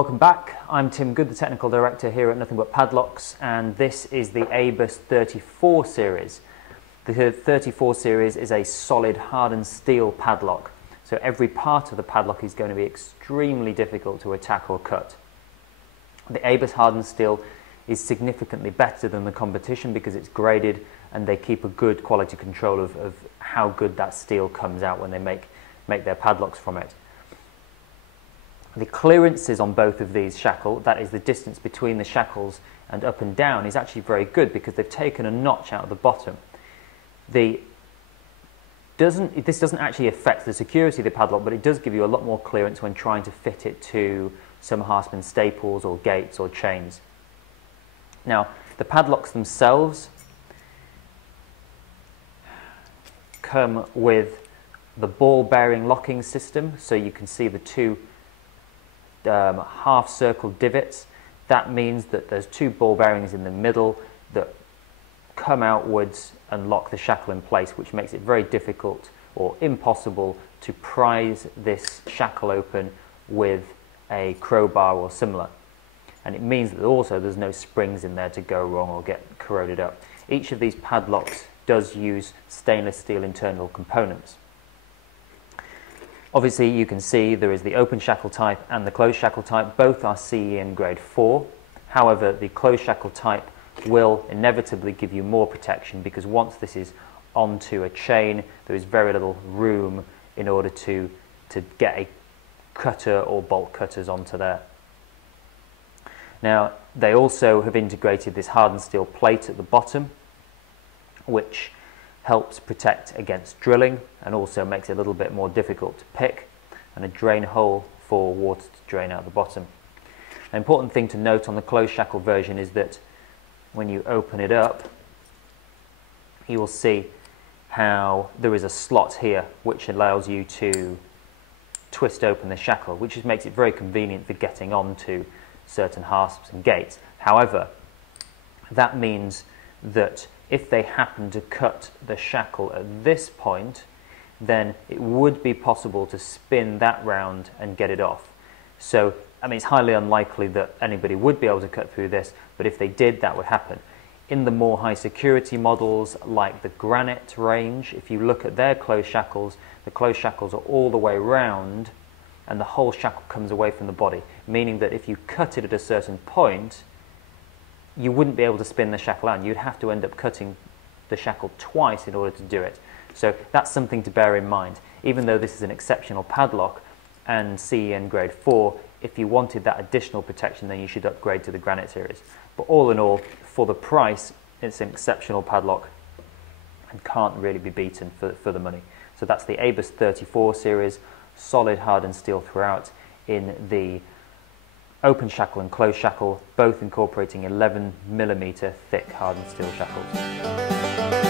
Welcome back. I'm Tim Good, the Technical Director here at Nothing But Padlocks, and this is the ABUS 34 series. The 34 series is a solid hardened steel padlock, so every part of the padlock is going to be extremely difficult to attack or cut. The ABUS hardened steel is significantly better than the competition because it's graded and they keep a good quality control of how good that steel comes out when they make their padlocks from it. The clearances on both of these shackle, that is the distance between the shackles and up and down, is actually very good because they've taken a notch out of the bottom. This doesn't actually affect the security of the padlock, but it does give you a lot more clearance when trying to fit it to some Hartmann staples or gates or chains. Now, the padlocks themselves come with the ball bearing locking system, so you can see the two half circle divots. That means that there's two ball bearings in the middle that come outwards and lock the shackle in place, which makes it very difficult or impossible to prise this shackle open with a crowbar or similar. And it means that also there's no springs in there to go wrong or get corroded up. Each of these padlocks does use stainless steel internal components. Obviously, you can see there is the open shackle type and the closed shackle type. Both are CEN grade 4. However, the closed shackle type will inevitably give you more protection because once this is onto a chain, there is very little room in order to get a cutter or bolt cutters onto there. Now, they also have integrated this hardened steel plate at the bottom, which helps protect against drilling and also makes it a little bit more difficult to pick, and a drain hole for water to drain out the bottom. An important thing to note on the closed shackle version is that when you open it up, you will see how there is a slot here which allows you to twist open the shackle, which just makes it very convenient for getting onto certain hasps and gates. However, that means that if they happen to cut the shackle at this point, then it would be possible to spin that round and get it off. So, I mean, it's highly unlikely that anybody would be able to cut through this, but if they did, that would happen. In the more high security models, like the Granite range, if you look at their closed shackles, the closed shackles are all the way round and the whole shackle comes away from the body, meaning that if you cut it at a certain point, you wouldn't be able to spin the shackle out. You'd have to end up cutting the shackle twice in order to do it. So that's something to bear in mind. Even though this is an exceptional padlock and CEN grade 4, if you wanted that additional protection, then you should upgrade to the Granite series. But all in all, for the price, it's an exceptional padlock and can't really be beaten for the money. So that's the ABUS 34 series, solid hardened steel throughout in the open shackle and closed shackle, both incorporating 11mm thick hardened steel shackles.